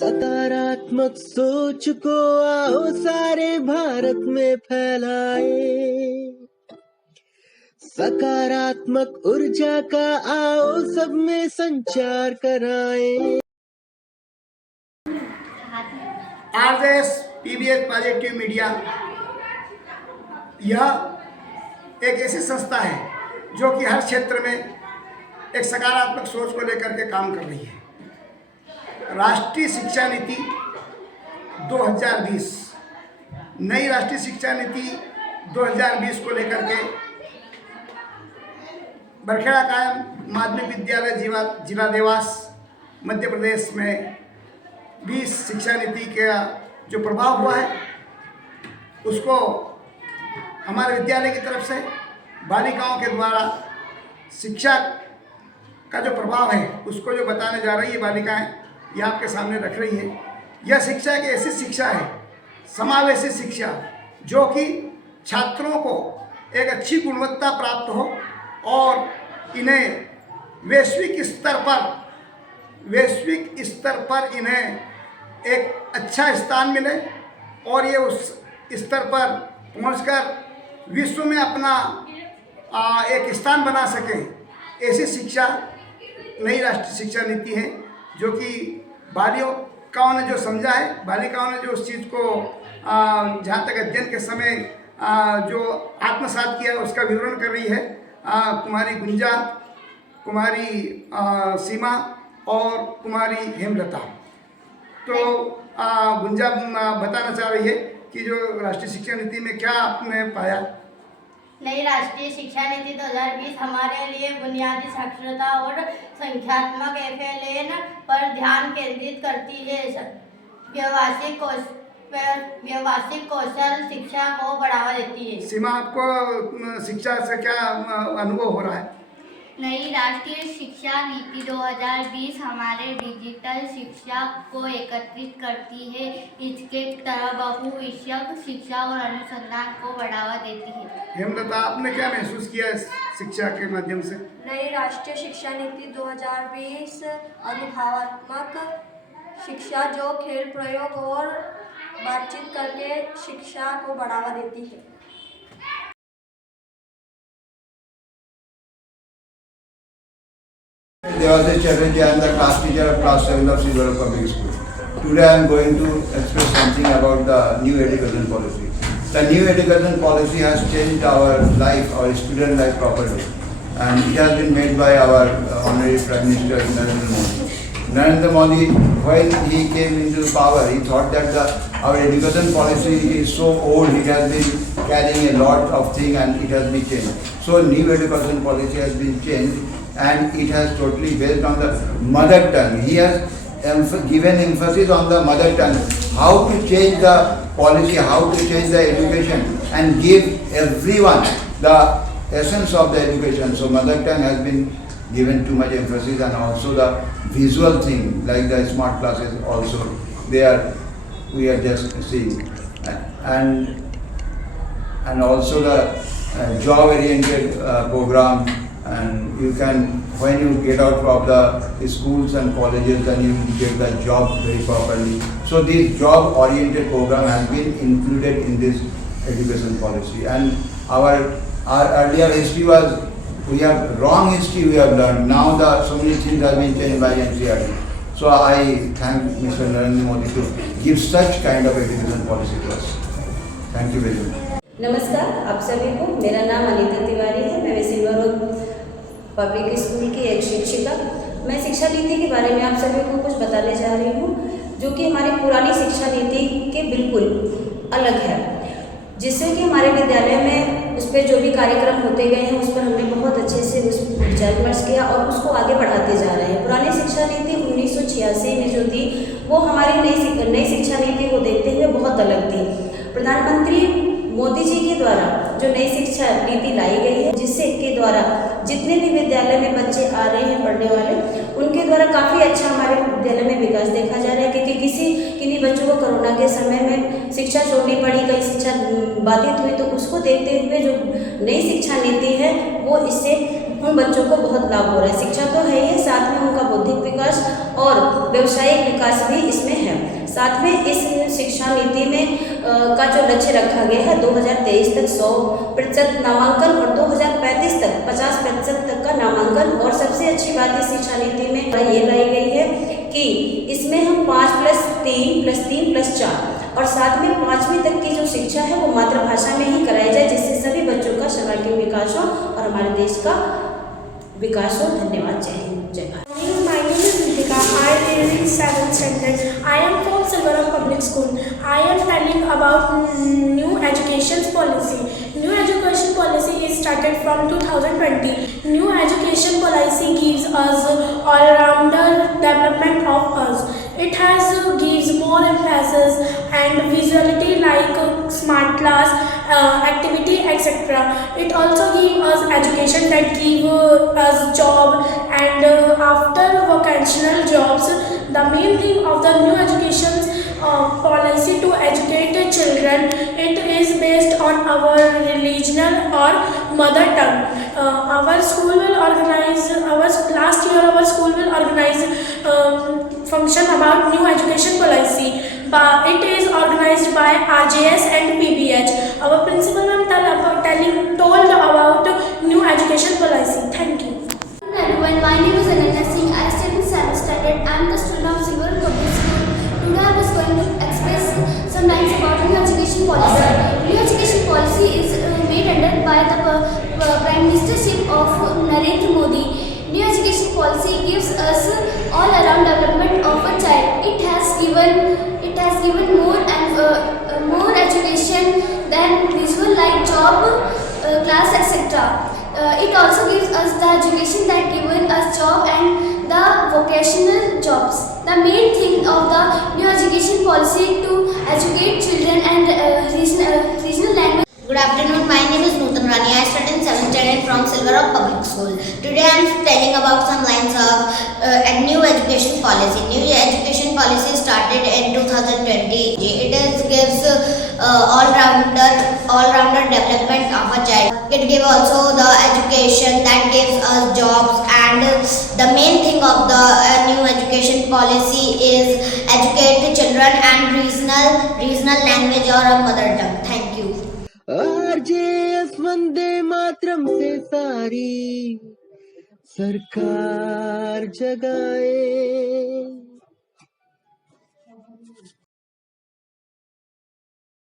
सकारात्मक सोच को आओ सारे भारत में फैलाए, सकारात्मक ऊर्जा का आओ सब में संचार कराएं। आरजेएस पीबीएस पॉजिटिव मीडिया यह एक ऐसी संस्था है जो कि हर क्षेत्र में एक सकारात्मक सोच को लेकर के काम कर रही है। राष्ट्रीय शिक्षा नीति 2020 नई राष्ट्रीय शिक्षा नीति 2020 को लेकर के बरखेड़ा कायम माध्यमिक विद्यालय जिला देवास मध्य प्रदेश में 20 शिक्षा नीति का जो प्रभाव हुआ है उसको हमारे विद्यालय की तरफ से बालिकाओं के द्वारा शिक्षा का जो प्रभाव है उसको जो बताने जा रही है बालिकाएं, ये आपके सामने रख रही है। यह शिक्षा एक ऐसी शिक्षा है, समावेशी शिक्षा, जो कि छात्रों को एक अच्छी गुणवत्ता प्राप्त हो और इन्हें वैश्विक स्तर पर इन्हें एक अच्छा स्थान मिले और ये उस स्तर पर पहुंचकर विश्व में अपना एक स्थान बना सकें। ऐसी शिक्षा नई राष्ट्रीय शिक्षा नीति है जो कि बालिकाओं ने जो समझा है, बालिकाओं ने जो उस चीज़ को जहाँ तक अध्ययन के समय जो आत्मसात किया उसका विवरण कर रही है कुमारी गुंजा, कुमारी सीमा और कुमारी हेमलता। तो गुंजा बताना चाह रही है कि जो राष्ट्रीय शिक्षा नीति में क्या आपने पाया। नई राष्ट्रीय शिक्षा नीति 2020 हमारे लिए बुनियादी साक्षरता और संख्यात्मक FLN पर ध्यान केंद्रित करती है। व्यवसायिक कौशल शिक्षा को बढ़ावा देती है। सीमा, आपको शिक्षा से क्या अनुभव हो रहा है। नई राष्ट्रीय शिक्षा नीति 2020 हमारे डिजिटल शिक्षा को एकत्रित करती है। इसके तरह बहुविषयक शिक्षा और अनुसंधान को बढ़ावा देती है। हेमलता, आपने क्या महसूस किया शिक्षा के माध्यम से। नई राष्ट्रीय शिक्षा नीति 2020 अनुभवात्मक शिक्षा जो खेल, प्रयोग और बातचीत करके शिक्षा को बढ़ावा देती है। Devasai Chatterjee, I am the class teacher of class 7 of Silvera Public School. Today I am going to express something about the new education policy. The new education policy has changed our life, our student life properly, and it has been made by our Honorary Prime Minister Narendra Modi. Narendra Modi, when he came into power, he thought that our education policy is so old, it has been carrying a lot of things and it has been changed. So new education policy has been changed and it has totally based on the mother tongue. He has given emphasis on the mother tongue, how to change the policy, how to change the education and give everyone the essence of the education. So mother tongue has been given too much emphasis, and also the visual thing like the smart classes also we are just seeing, and also the job oriented program. And you can, when you get out of the schools and colleges, then you get the job very properly. So this job oriented program has been included in this education policy. And our earlier history was, we have wrong history we have learned. Now so many things have been changed by NCERT. So I thank Mr. Narendra Modi to give such kind of education policy to us. Thank you very much. नमस्कार आप सभी को, मेरा नाम अनीता तिवारी है। मैं silver public school की एक शिक्षिका। मैं शिक्षा नीति के बारे में आप सभी को कुछ बताने जा रही हूँ, जो कि हमारी पुरानी शिक्षा नीति के बिल्कुल अलग है, जिससे कि हमारे विद्यालय में उस पर जो भी कार्यक्रम होते गए हैं उस पर हमने बहुत अच्छे से उस विचार विमर्श किया और उसको आगे बढ़ाते जा रहे हैं। पुरानी शिक्षा नीति 1986 में जो थी वो हमारी नई शिक्षा नीति को देखते हुए बहुत अलग थी। प्रधानमंत्री मोदी जी के द्वारा जो नई शिक्षा नीति लाई गई है, जिससे के द्वारा जितने भी विद्यालय में बच्चे आ रहे हैं पढ़ने वाले, उनके द्वारा काफ़ी अच्छा हमारे विद्यालय में विकास देखा जा रहा है। क्योंकि किन्हीं बच्चों को कोरोना के समय में शिक्षा छोड़नी पड़ी, कई शिक्षा बाधित हुई, तो उसको देखते हुए जो नई शिक्षा नीति है वो इससे उन बच्चों को बहुत लाभ हो रहा है। शिक्षा तो है ही, साथ में उनका बौद्धिक विकास और व्यवसायिक विकास भी इसमें है। साथ में इस शिक्षा नीति में का जो लक्ष्य रखा गया है 2023 तक 100% नामांकन और 2035 तक 50% तक का नामांकन। और सबसे अच्छी बात इस शिक्षा नीति में ये लाई गई है कि इसमें हम 5+3+3+4 और साथ में 5वीं तक की जो शिक्षा है वो मातृभाषा में ही कराई जाए, जिससे सभी बच्चों का सर्वांगीण विकास हो और हमारे देश का विकास हो। धन्यवाद। जय हिंद, जय Bharat. My name is Ritika. I live in 7th standard. I am from Silver Rock Public School. I am telling about new education policy. New education policy is started from 2020. New education policy gives us all-rounder development of us. It has gives more emphasis and visuality like smart class, activity, etc. It also gives us education that give us job and after vocational jobs. The main thing of the new education policy to educate children, it is based on our regional or mother tongue. Our school will organize last year our school will organize function about new education policy, but it is organized by RJS and PBH. Our principal ma'am told about new education policy. Thank you. Everyone, my name is Ananya Singh. I study in 7th standard. I am the student of Silver Public School. Today I was going to express some lines about new education policy. New education policy is made under by the Prime Ministership of Narendra Modi. New education policy gives us all around development of a child. It has given more and more education than visual like job, class, etc. It also gives us the education that given us job and the vocational jobs. The main thing of the new education policy to educate children and regional language. Good afternoon, my name is Nutan Rani. I study in 7th standard from Silver Rock Public School. Today I am telling about some lines of a new education policy. New education policy started in 2020. It gives all-rounder development of a child. It gives also the education that gives us jobs, and the main thing of the new education policy is educate the children and regional language or a mother tongue. Thank you. RJS Vande Mataram से सारी सरकार जगाए।